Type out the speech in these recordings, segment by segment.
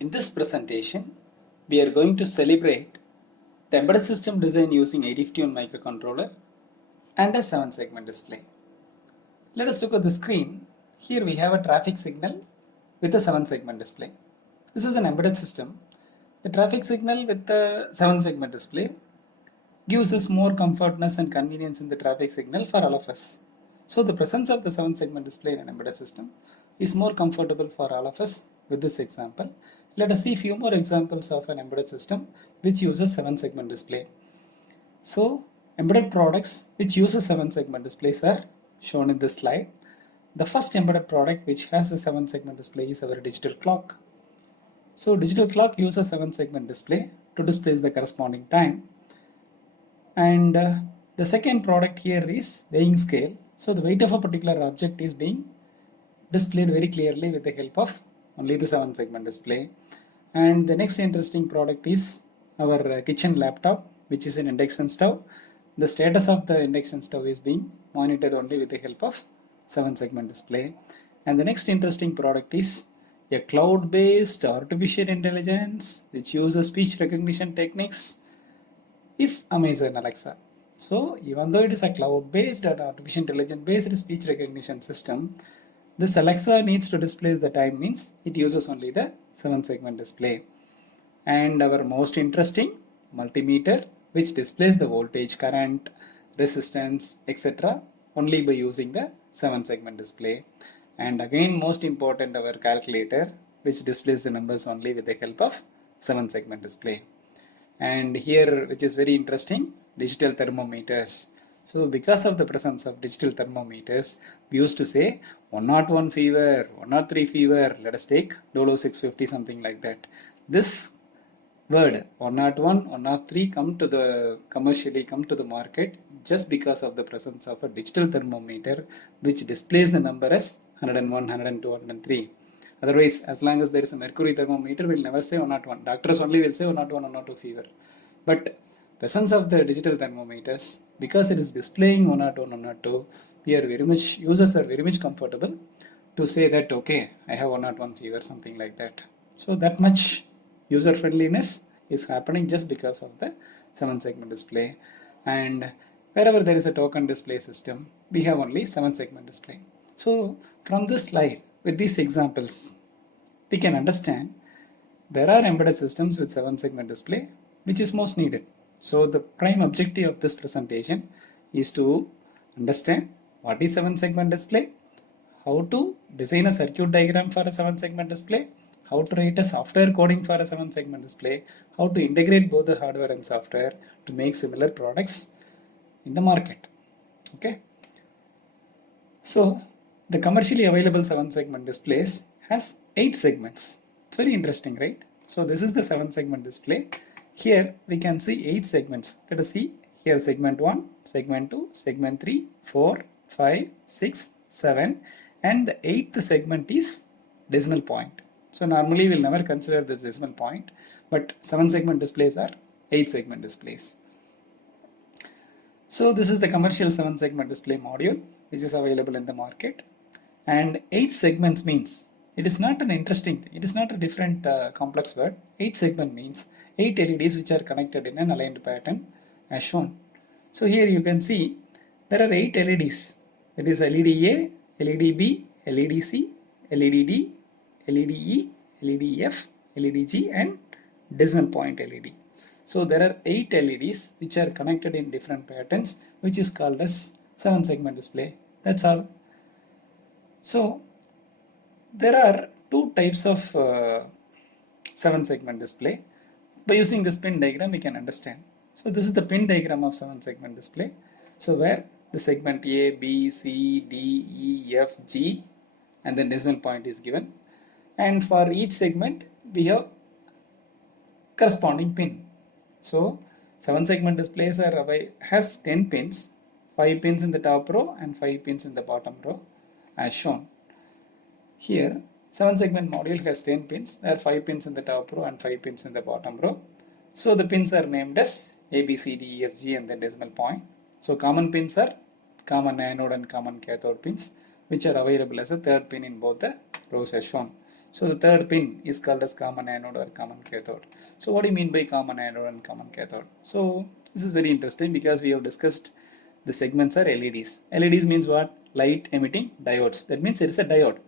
In this presentation, we are going to celebrate the embedded system design using 8051 microcontroller and a 7-segment display. Let us look at the screen. Here we have a traffic signal with a 7-segment display. This is an embedded system. The traffic signal with the 7-segment display gives us more comfortness and convenience in the traffic signal for all of us. So the presence of the 7-segment display in an embedded system is more comfortable for all of us with this example. Let us see few more examples of an embedded system which uses 7-segment display. So embedded products which uses 7-segment displays are shown in this slide. The first embedded product which has a 7-segment display is our digital clock. So digital clock uses 7-segment display to display the corresponding time. And the second product here is weighing scale. So the weight of a particular object is being displayed very clearly with the help of only the 7-segment display. And the next interesting product is our kitchen laptop, which is an induction stove. The status of the induction stove is being monitored only with the help of 7-segment display. And the next interesting product is a cloud-based artificial intelligence which uses speech recognition techniques is Amazon Alexa. So even though it is a cloud-based or artificial intelligence-based speech recognition system, this Alexa needs to display the time means it uses only the 7-segment display. And our most interesting multimeter which displays the voltage, current, resistance, etc. only by using the 7-segment display. And again most important, our calculator which displays the numbers only with the help of 7-segment display. And here, which is very interesting, digital thermometers. So because of the presence of digital thermometers, we used to say 101 fever, 103 fever, let us take Dolo 650, something like that. This word 101, 103 commercially come to the market just because of the presence of a digital thermometer which displays the number as 101, 102, 103. Otherwise, as long as there is a mercury thermometer, we'll never say 101. Doctors only will say 101, 102 fever. But presence of the digital thermometers, because it is displaying 101, 102, users are very much comfortable to say that, okay, I have 101 fever, something like that. So that much user friendliness is happening just because of the 7-segment display. And wherever there is a token display system, we have only 7-segment display. So from this slide, with these examples, we can understand there are embedded systems with 7-segment display which is most needed. So the prime objective of this presentation is to understand what is 7-segment display, how to design a circuit diagram for a 7-segment display, how to write a software coding for a 7-segment display, how to integrate both the hardware and software to make similar products in the market. Okay. So the commercially available 7-segment displays has 8 segments. It's very interesting, right? So this is the 7-segment display. Here we can see 8 segments. Let us see here segment 1, segment 2, segment 3, 4, 5, 6, 7, and the 8th segment is decimal point. So normally we'll never consider this decimal point, but 7-segment displays are 8-segment displays. So this is the commercial 7-segment display module which is available in the market. And 8 segments means, it is not an interesting thing, it is not a different complex word. 8 segment means 8 LEDs which are connected in an aligned pattern as shown. So here you can see there are 8 LEDs. That is LED A, LED B, LED C, LED D, LED E, LED F, LED G and decimal point LED. So there are 8 LEDs which are connected in different patterns which is called as 7-segment display. That's all. So there are 2 types of 7-segment display. By using this pin diagram we can understand. So this is the pin diagram of 7-segment display. So where the segment A, B, C, D, E, F, G and then decimal point is given. And for each segment we have corresponding pin. So 7-segment displays has 10 pins, 5 pins in the top row and 5 pins in the bottom row as shown. Here 7-segment module has 10 pins, there are 5 pins in the top row and 5 pins in the bottom row. So the pins are named as A, B, C, D, E, F, G and then decimal point. So common pins are common anode and common cathode pins which are available as a third pin in both the rows as shown. So the third pin is called as common anode or common cathode. So what do you mean by common anode and common cathode? So this is very interesting because we have discussed the segments are LEDs. LEDs means what? Light emitting diodes. That means it is a diode.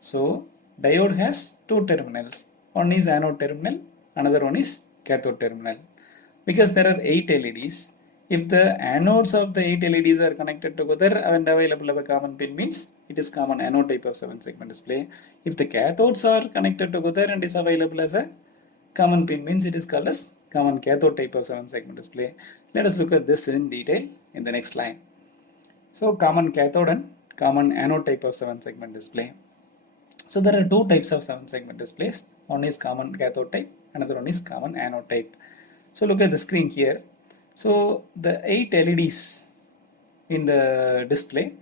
So diode has two terminals. One is anode terminal, another one is cathode terminal. Because there are 8 LEDs, if the anodes of the 8 LEDs are connected together and available of a common pin means it is common anode type of 7-segment display. If the cathodes are connected together and is available as a common pin means it is called as common cathode type of 7-segment display. Let us look at this in detail in the next line. So common cathode and common anode type of 7-segment display. So there are two types of 7-segment displays. One is common cathode type, another one is common anode type. So look at the screen here. So the 8 LEDs in the display,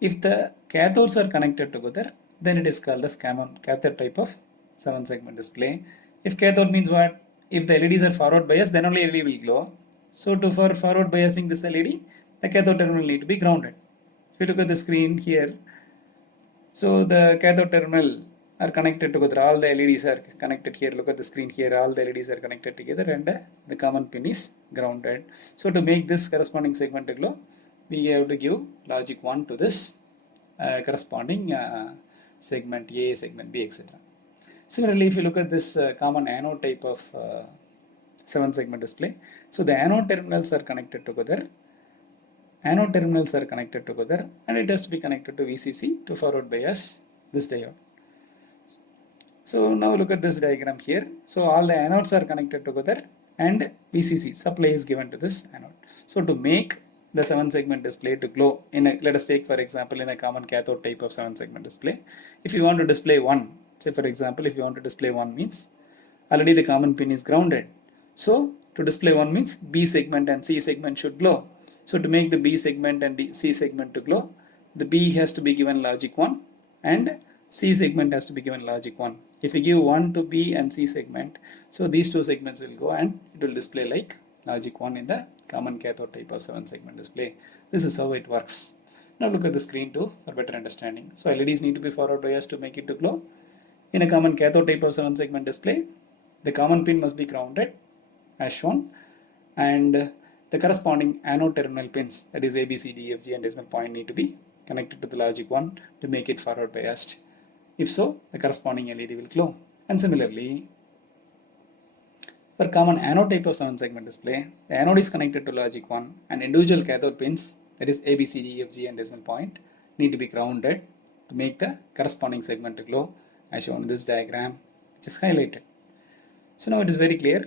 if the cathodes are connected together, then it is called as common cathode type of 7-segment display. If cathode means what? If the LEDs are forward biased, then only LED will glow. So for forward biasing this LED, the cathode terminal need to be grounded. If you look at the screen here, so the cathode terminal are connected together, all the LEDs are connected here. Look at the screen here, all the LEDs are connected together and the common pin is grounded. So to make this corresponding segment to glow, we have to give logic 1 to this corresponding segment A, segment B, etc. Similarly, if you look at this common anode type of 7-segment display, so the anode terminals are connected together. Anode terminals are connected together and it has to be connected to VCC to forward bias this diode. So now look at this diagram here. So all the anodes are connected together and VCC supply is given to this anode. So to make the 7-segment display to glow, let us take for example in a common cathode type of 7-segment display. If you want to display 1, say for example if you want to display 1 means already the common pin is grounded. So to display 1 means B segment and C segment should glow. So to make the B segment and C segment to glow, the B has to be given logic 1 and C segment has to be given logic 1. If you give 1 to B and C segment, so these two segments will go and it will display like logic 1 in the common cathode type of 7-segment display. This is how it works. Now look at the screen too for better understanding. So LEDs need to be forward biased to make it to glow. In a common cathode type of 7-segment display, the common pin must be grounded as shown and the corresponding anode terminal pins, that is A, B, C, D, F, G and decimal point need to be connected to the logic 1 to make it forward biased. If so, the corresponding LED will glow. And similarly, for common anode type of 7-segment display, the anode is connected to logic 1 and individual cathode pins, that is A, B, C, D, F, G and decimal point, need to be grounded to make the corresponding segment to glow as shown in this diagram, which is highlighted. So now it is very clear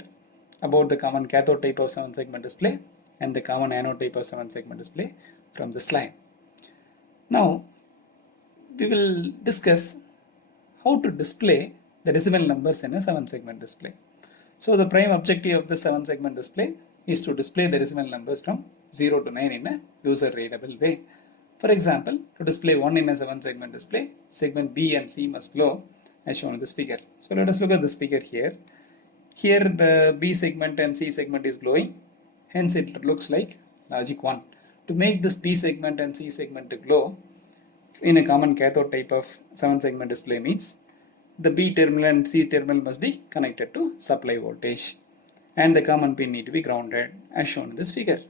about the common cathode type of 7-segment display and the common anode type of 7-segment display from this slide. Now we will discuss how to display the decimal numbers in a 7-segment display. So the prime objective of the 7-segment display is to display the decimal numbers from 0 to 9 in a user readable way. For example, to display 1 in a 7-segment display, segment B and C must glow as shown in this figure. So let us look at this figure here. Here the B segment and C segment is glowing, hence it looks like logic 1. To make this B segment and C segment to glow in a common cathode type of 7-segment display means the B terminal and C terminal must be connected to supply voltage and the common pin need to be grounded as shown in this figure.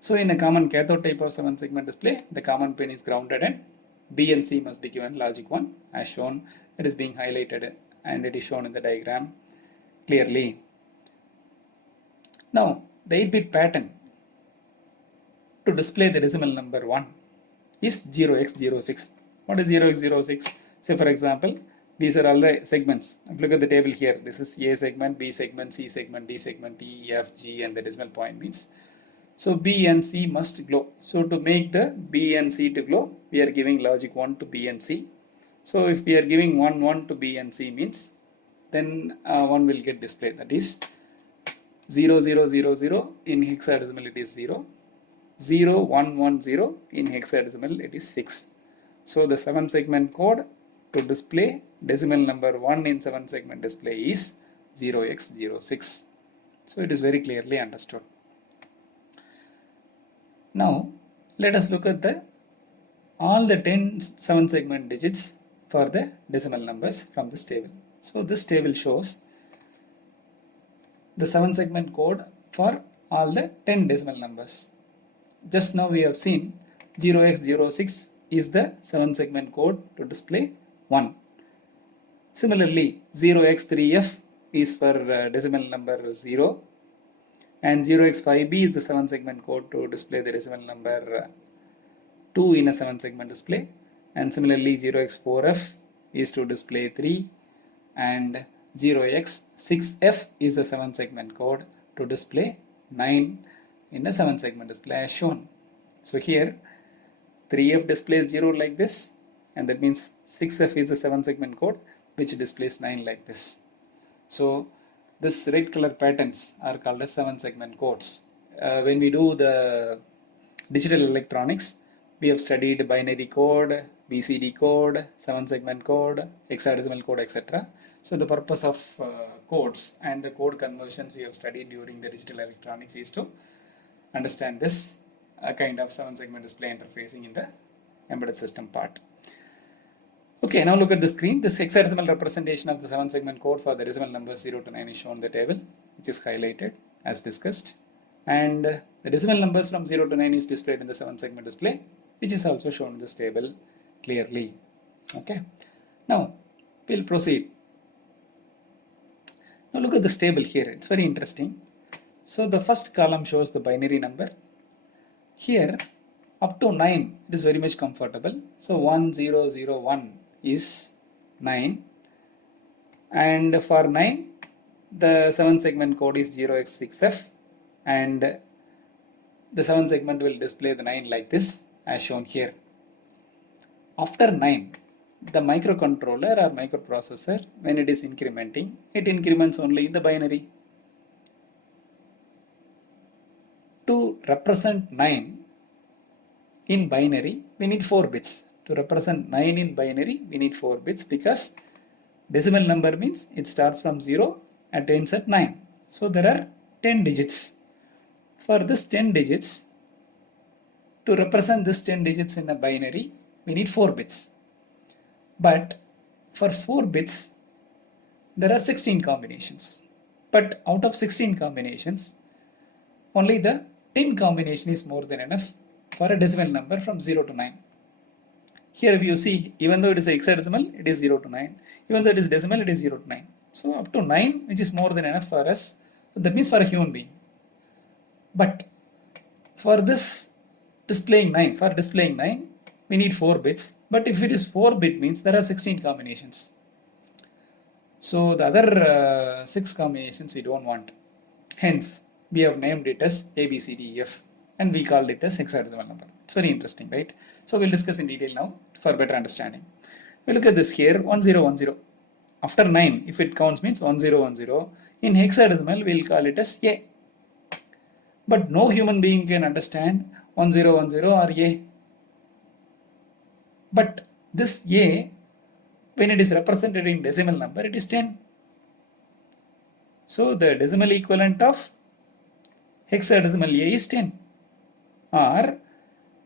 So in a common cathode type of 7-segment display, the common pin is grounded and B and C must be given logic 1 as shown. That is being highlighted and it is shown in the diagram clearly. Now the 8-bit pattern to display the decimal number 1 is 0x06. What is 0x06? Say for example, these are all the segments. Look at the table here. This is A segment, B segment, C segment, D segment, E, F, G and the decimal point means. So B and C must glow. So to make the B and C to glow, we are giving logic 1 to B and C. So if we are giving 1, 1 to B and C means, then 1 will get displayed. That is 0, 0, 0, 0 in hexadecimal it is 0. 0, 1, 1, 0 in hexadecimal it is 6. So the 7-segment code to display decimal number 1 in 7-segment display is 0x06. So it is very clearly understood. Now let us look at all the 10 7-segment digits for the decimal numbers from this table. So this table shows the 7-segment code for all the 10 decimal numbers. Just now we have seen 0x06 is the 7-segment code to display 1. Similarly, 0x3f is for decimal number 0, and 0x5b is the 7-segment code to display the decimal number 2 in a 7-segment display, and similarly 0x4f is to display 3, and 0x6f is the 7-segment code to display 9 in a 7-segment display as shown. So here 3f displays 0 like this, and that means 6f is the 7-segment code which displays 9 like this. So this red color patterns are called as 7-segment codes. When we do the digital electronics, we have studied binary code, BCD code, 7-segment code, hexadecimal code, etc. So the purpose of codes and the code conversions we have studied during the digital electronics is to understand this kind of 7-segment display interfacing in the embedded system part. Okay, now look at the screen. This hexadecimal representation of the 7-segment code for the decimal numbers 0 to 9 is shown in the table, which is highlighted as discussed. And the decimal numbers from 0 to 9 is displayed in the 7-segment display, which is also shown in this table clearly. Okay, now we'll proceed. Now look at this table here. It's very interesting. So the first column shows the binary number. Here up to 9 it is very much comfortable. So 1001 is 9, and for 9 the 7-segment code is 0x6f, and the 7-segment will display the 9 like this as shown here. After 9, the microcontroller or microprocessor, when it is incrementing, it increments only in the binary. To represent 9 in binary, we need 4 bits. To represent 9 in binary, we need 4 bits, because decimal number means it starts from 0 and ends at 9. So there are 10 digits. For this 10 digits, to represent this 10 digits in a binary, we need 4 bits. But for 4 bits, there are 16 combinations. But out of 16 combinations, only the 10 combination is more than enough for a decimal number from 0 to 9. Here if you see, even though it is a hexadecimal, it is 0 to 9. Even though it is decimal, it is 0 to 9. So up to 9, which is more than enough for us. So that means for a human being. But for this displaying 9, we need 4 bits. But if it is 4-bit means there are 16 combinations. So the other 6 combinations we don't want. Hence, we have named it as ABCDEF, and we called it as hexadecimal number. It's very interesting, right? So we'll discuss in detail now for better understanding. We look at this here, 1010. After 9, if it counts means 1010. In hexadecimal, we'll call it as A. But no human being can understand 1010 or A. But this A, when it is represented in decimal number, it is 10. So the decimal equivalent of hexadecimal A is 10. Or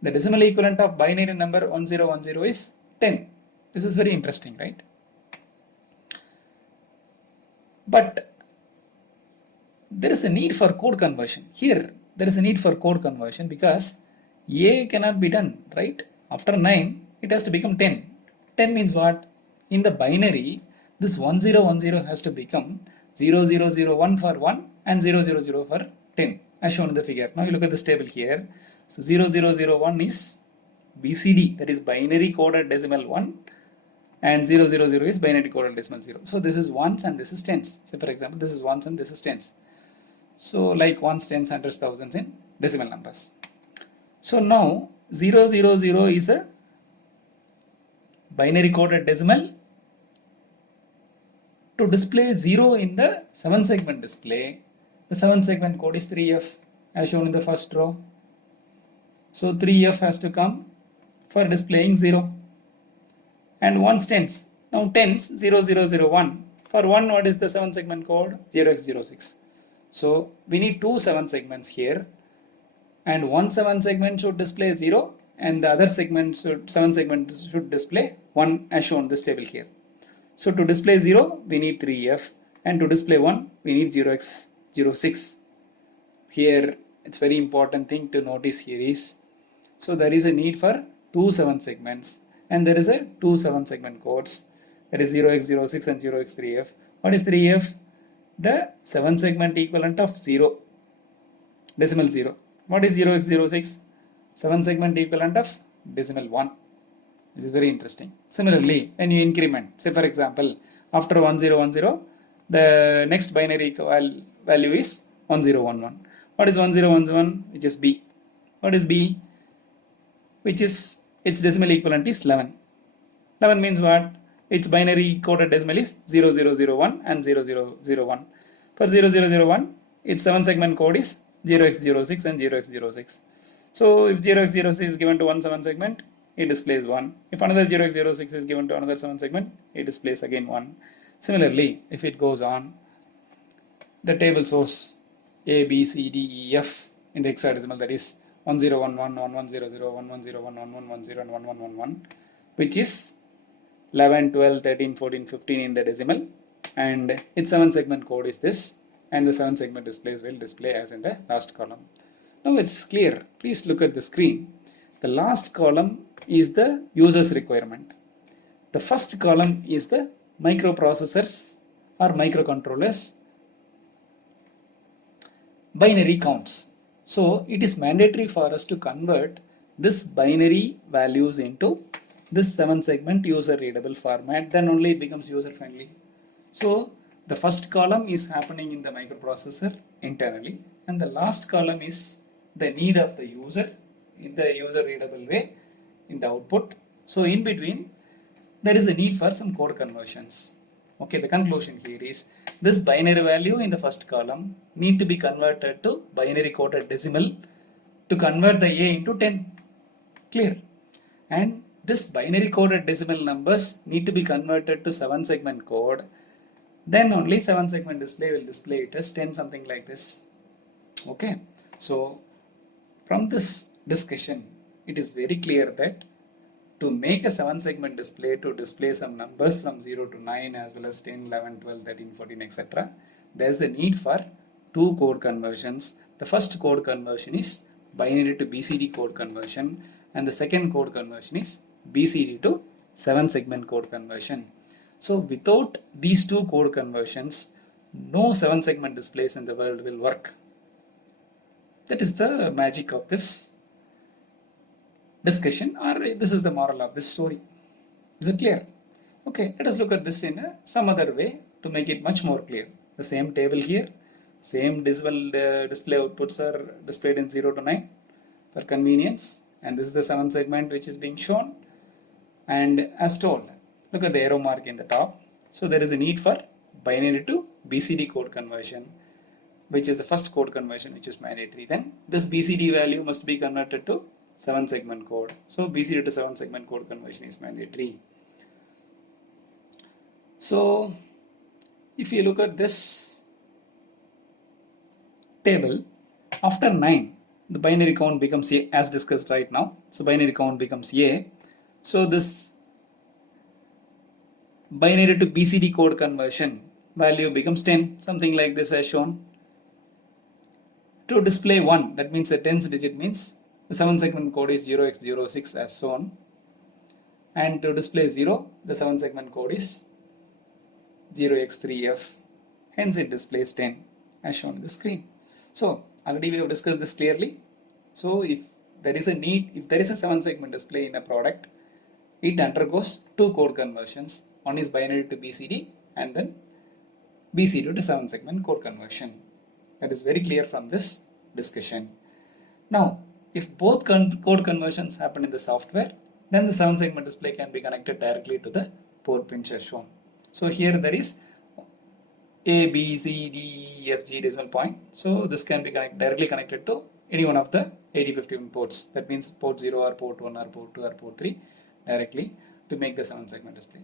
the decimal equivalent of binary number 1010 is 10. This is very interesting, right? But there is a need for code conversion. Here, there is a need for code conversion because A cannot be done, right? After 9, it has to become 10. 10 means what? In the binary, this 1010 has to become 0001 for 1 and 000 for 10, as shown in the figure. Now you look at this table here. So 0001 is BCD, that is binary coded decimal 1, and 000 is binary coded decimal 0. So this is ones and this is tens. So for example, this is ones and this is tens. So like ones, tens, hundreds, thousands in decimal numbers. So now 000 is a binary coded decimal. To display 0 in the 7-segment display, the 7-segment code is 3F, as shown in the first row. So 3F has to come for displaying 0. And ones, tens. Now tens, 0001. For 1, what is the 7-segment code? 0x06. So we need 2 7 segments here. And one 7 segment should display 0, and the other 7 segment should display 1 as shown in this table here. So to display 0, we need 3f, and to display 1, we need 0x06. Here, it's very important thing to notice here is, so there is a need for 2 7 segments, and there is a 2 7 segment codes, that is 0x06 and 0x3f. What is 3f? The 7 segment equivalent of 0, decimal 0. What is 0x06? 7 segment equivalent of decimal 1. This is very interesting. Similarly, when you increment, say for example, after 1010, the next binary value is 1011. What is 1011? Which is B. What is B? Which is, its decimal equivalent is 11. 11 means what? Its binary coded decimal is 0001 and 0001. For 0001, its 7 segment code is 0x06 and 0x06. So if 0x06 is given to one 7 segment, it displays 1. If another 0x06 is given to another 7 segment, it displays again 1. Similarly, if it goes on, the table shows A, B, C, D, E, F in the hexadecimal, that is 1011, 1100, 1101, 1110, and 1111, which is 11, 12, 13, 14, 15 in the decimal, and its 7 segment code is this, and the 7 segment displays will display as in the last column. Now it's clear. Please look at the screen. The last column is the user's requirement. The first column is the microprocessors or microcontrollers binary counts. So it is mandatory for us to convert this binary values into this 7 segment user readable format, then only it becomes user friendly. So the first column is happening in the microprocessor internally, and the last column is the need of the user in the user readable way in the output. So in between, there is a need for some code conversions. Okay, the conclusion here is this binary value in the first column need to be converted to binary coded decimal to convert the A into 10. Clear? And this binary coded decimal numbers need to be converted to 7 segment code. Then only 7 segment display will display it as 10, something like this. Okay, so from this discussion, it is very clear that to make a 7 segment display to display some numbers from 0 to 9 as well as 10, 11, 12, 13, 14, etc. There is the need for 2 code conversions. The first code conversion is binary to BCD code conversion, and the second code conversion is BCD to 7 segment code conversion. So without these 2 code conversions, no 7 segment displays in the world will work. That is the magic of this discussion, or this is the moral of this story. Is it clear? Okay, let us look at this in some other way to make it much more clear. The same table here, same decimal display outputs are displayed in 0 to 9 for convenience, and this is the 7 segment which is being shown. And as told, look at the arrow mark in the top. So there is a need for binary to BCD code conversion, which is the first code conversion which is mandatory. Then this BCD value must be converted to 7 segment code. So BCD to 7 segment code conversion is mandatory. So if you look at this table, after 9, the binary count becomes A as discussed right now. So binary count becomes A. So this binary to BCD code conversion value becomes 10, something like this as shown. To display 1, that means the 10th digit means the 7 segment code is 0x06 as shown. And to display 0, the 7 segment code is 0x3f. Hence it displays 10 as shown on the screen. So already we have discussed this clearly. So if there is a need, if there is a 7 segment display in a product, it undergoes 2 code conversions. One is binary to BCD and then BCD to 7 segment code conversion. That is very clear from this discussion. Now, if both code conversions happen in the software, then the 7 segment display can be connected directly to the port pins as shown. So here there is A, B, C, D, E, F, G decimal point. So this can be directly connected to any one of the 8051 ports. That means port 0 or port 1 or port 2 or port 3 directly to make the 7 segment display.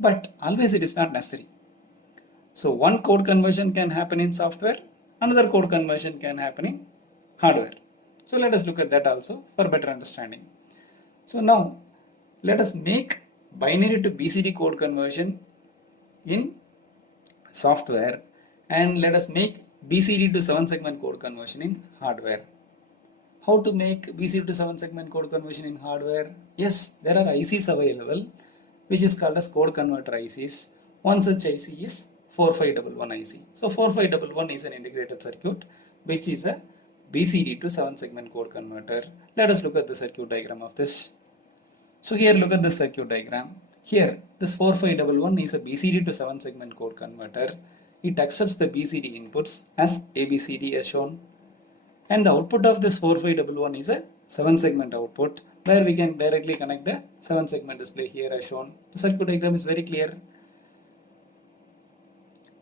But always it is not necessary. So one code conversion can happen in software, another code conversion can happen in hardware. So let us look at that also for better understanding. So now let us make binary to BCD code conversion in software, and let us make BCD to 7-segment code conversion in hardware. How to make BCD to 7-segment code conversion in hardware? Yes, there are ICs available which is called as code converter ICs. One such IC is 4511 IC. So 4511 is an integrated circuit which is a BCD to 7-segment code converter. Let us look at the circuit diagram of this. So here look at the circuit diagram. Here this 4511 is a BCD to 7-segment code converter. It accepts the BCD inputs as ABCD as shown. And the output of this 4511 is a 7-segment output where we can directly connect the 7-segment display here as shown. The circuit diagram is very clear.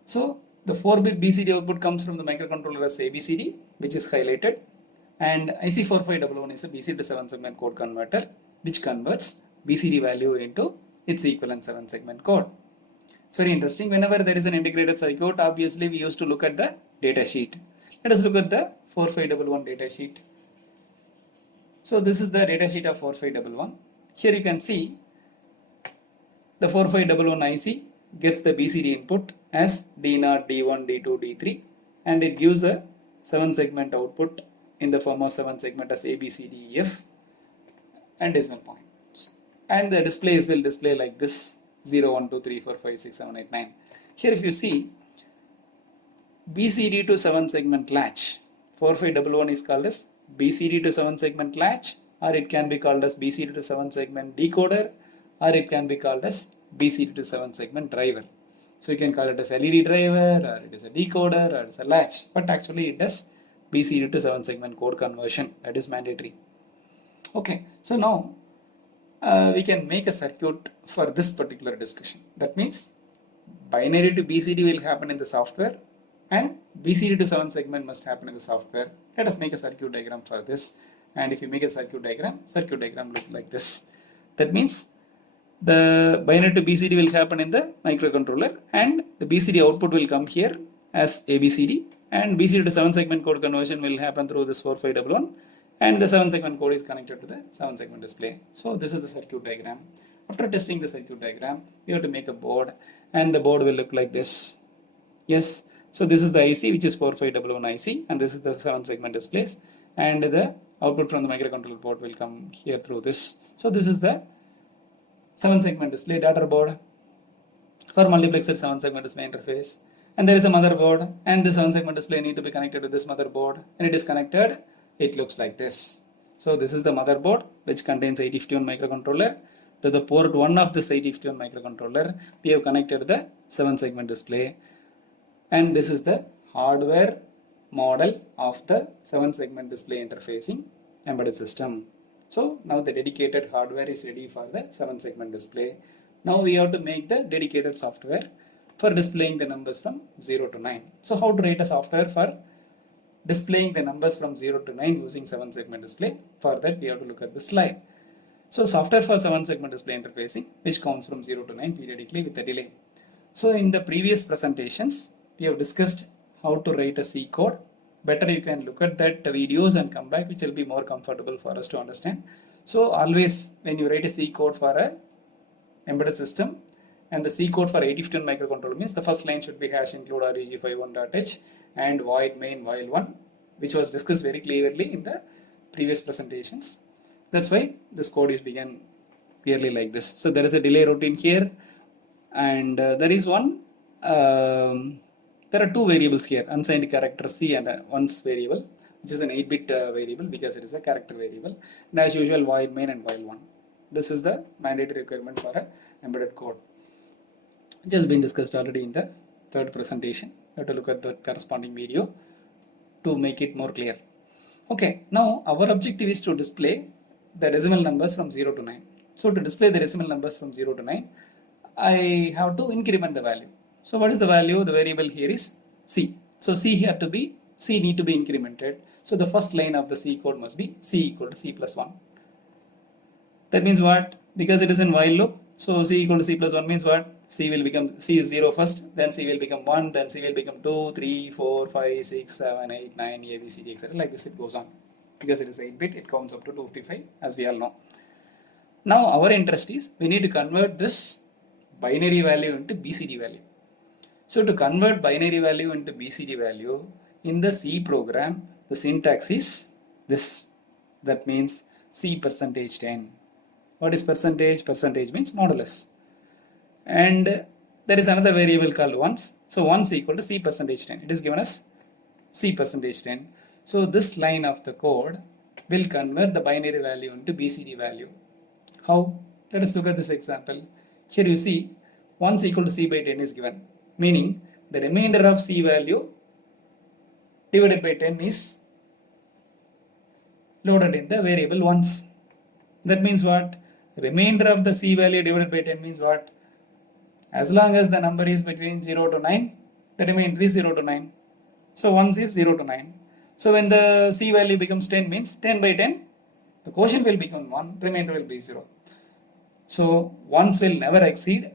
So the 4-bit BCD output comes from the microcontroller as ABCD, which is highlighted, and IC4511 is a BCD to 7-segment code converter which converts BCD value into its equivalent 7-segment code. It's very interesting. Whenever there is an integrated circuit, obviously we used to look at the data sheet. Let us look at the 4511 data sheet. So this is the data sheet of 4511. Here you can see the 4511 IC gets the BCD input as D0, D1, D2, D3, and it gives a 7-segment output in the form of 7-segment as A, B, C, D, E, F and decimal points. And the displays will display like this: 0, 1, 2, 3, 4, 5, 6, 7, 8, 9. Here if you see BCD to 7-segment latch, 4511 is called as BCD to 7-segment latch, or it can be called as BCD to 7-segment decoder, or it can be called as BCD to 7-segment driver. So you can call it as LED driver, or it is a decoder, or it's a latch, but actually it does BCD to 7-segment code conversion. That is mandatory. Okay, so now we can make a circuit for this particular discussion. That means binary to BCD will happen in the software and BCD to 7-segment must happen in the software. Let us make a circuit diagram for this. And if you make a circuit diagram look like this. That means the binary to BCD will happen in the microcontroller, and the BCD output will come here as ABCD, and BCD to 7-segment code conversion will happen through this 4511, and the 7-segment code is connected to the 7-segment display. So this is the circuit diagram. After testing the circuit diagram, we have to make a board, and the board will look like this. Yes. So this is the IC which is 4511 IC, and this is the 7-segment displays, and the output from the microcontroller port will come here through this. So this is the 7-segment display data board for multiplexed 7-segment display interface, and there is a motherboard, and the 7-segment display need to be connected to this motherboard, and it is connected. It looks like this. So this is the motherboard which contains 8051 microcontroller. To the port 1 of this 8051 microcontroller, we have connected the 7-segment display. And this is the hardware model of the 7-segment display interfacing embedded system. So now the dedicated hardware is ready for the 7-segment display. Now we have to make the dedicated software for displaying the numbers from 0 to 9. So how to write a software for displaying the numbers from 0 to 9 using 7-segment display? For that we have to look at the slide. So software for 7-segment display interfacing which counts from 0 to 9 periodically with a delay. So in the previous presentations, we have discussed how to write a C code. Better you can look at that videos and come back, which will be more comfortable for us to understand. So always when you write a C code for a embedded system, and the C code for 8051 microcontroller means the first line should be hash include reg51.h and void main while 1, which was discussed very clearly in the previous presentations. That's why this code is begun clearly like this. So there is a delay routine here, and there is one there are two variables here, unsigned character C and ones variable, which is an 8-bit variable because it is a character variable, and as usual void main and while 1. This is the mandatory requirement for a embedded code, which has been discussed already in the third presentation. You have to look at the corresponding video to make it more clear. Okay, now our objective is to display the decimal numbers from 0 to 9. So to display the decimal numbers from 0 to 9, I have to increment the value. So what is the value? The variable here is C. So C need to be incremented. So the first line of the C code must be C equal to C plus 1. That means what? Because it is in while loop, so C equal to C plus 1 means what? C is 0 first, then C will become 1, then C will become 2, 3, 4, 5, 6, 7, 8, 9, A, B, C, D, etc. Like this it goes on. Because it is 8-bit, it counts up to 255 as we all know. Now our interest is we need to convert this binary value into BCD value. So to convert binary value into BCD value in the C program, the syntax is this. That means C percentage 10. What is percentage? Percentage means modulus. And there is another variable called ones. So ones equal to C percentage 10. It is given as C percentage 10. So this line of the code will convert the binary value into BCD value. How? Let us look at this example. Here you see 1 equal to C by 10 is given, meaning the remainder of C value divided by 10 is loaded in the variable ones. That means what? Remainder of the C value divided by 10 means what? As long as the number is between 0 to 9, the remainder is 0 to 9. So 1 is 0 to 9. So when the C value becomes 10 means 10 by 10, the quotient will become 1, remainder will be 0. So 1s will never exceed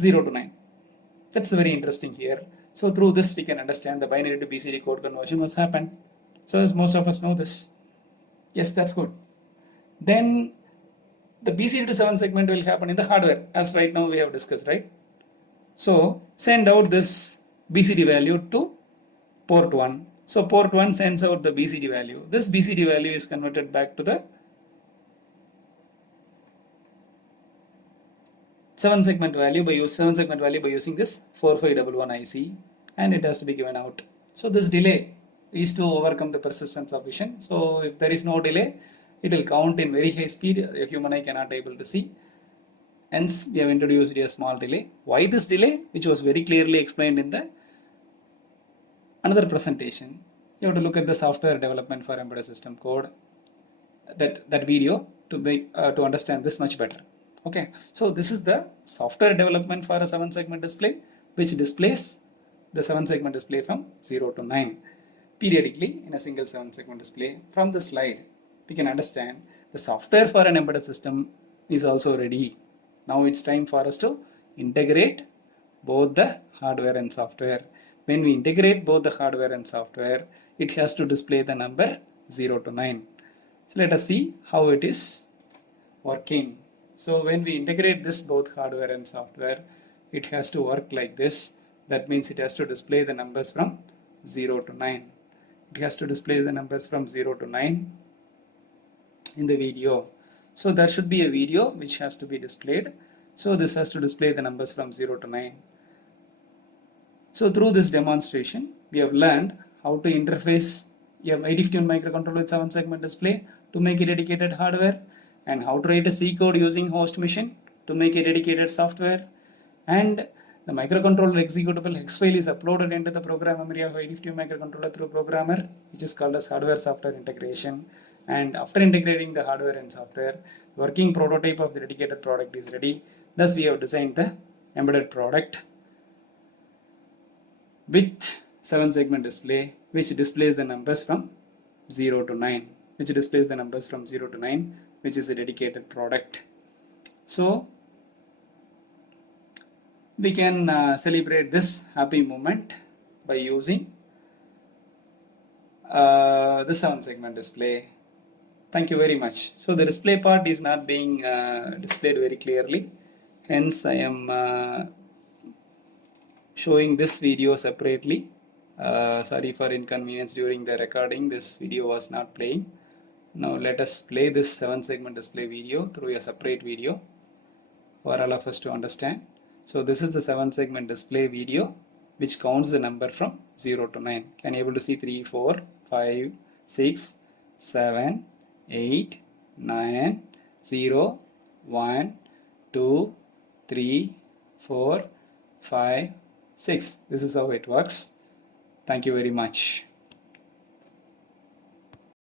0 to 9. That's very interesting here. So through this we can understand the binary to BCD code conversion must happen. So as most of us know this. Yes, that's good. Then the BCD to 7 segment will happen in the hardware, as right now we have discussed, right? So send out this BCD value to port 1. So port 1 sends out the BCD value. This BCD value is converted back to the 7 segment value by using this 4511 IC, and it has to be given out. So this delay is to overcome the persistence of vision. So if there is no delay, it will count in very high speed. A human eye cannot able to see. Hence we have introduced a small delay. Why this delay? Which was very clearly explained in the another presentation. You have to look at the software development for embedded system code, that video to understand this much better. Okay, so this is the software development for a 7 segment display, which displays the 7 segment display from 0 to 9 periodically in a single 7 segment display. From the slide we can understand the software for an embedded system is also ready. Now it's time for us to integrate both the hardware and software. When we integrate both the hardware and software, it has to display the number 0 to 9. So let us see how it is working. So when we integrate this both hardware and software, it has to work like this. That means it has to display the numbers from 0 to 9. It has to display the numbers from 0 to 9 in the video. So there should be a video which has to be displayed. So this has to display the numbers from 0 to 9. So through this demonstration, we have learned how to interface your 8051 microcontroller with 7 segment display to make a dedicated hardware, and how to write a C code using host machine to make a dedicated software, and the microcontroller executable hex file is uploaded into the program memory of 8051 microcontroller through programmer, which is called as hardware software integration. And after integrating the hardware and software, working prototype of the dedicated product is ready. Thus we have designed the embedded product with 7 segment display, which displays the numbers from 0 to 9, which is a dedicated product. So we can celebrate this happy moment by using the 7 segment display. Thank you very much. So the display part is not being displayed very clearly, hence I am showing this video separately. Sorry for inconvenience during the recording, this video was not playing. Now let us play this 7 segment display video through a separate video for all of us to understand. So this is the 7 segment display video which counts the number from 0 to 9. Can you able to see 3, 4, 5, 6, 7, 8, 9, 0, 1, 2, 3, 4, 5, 6. This is how it works. Thank you very much.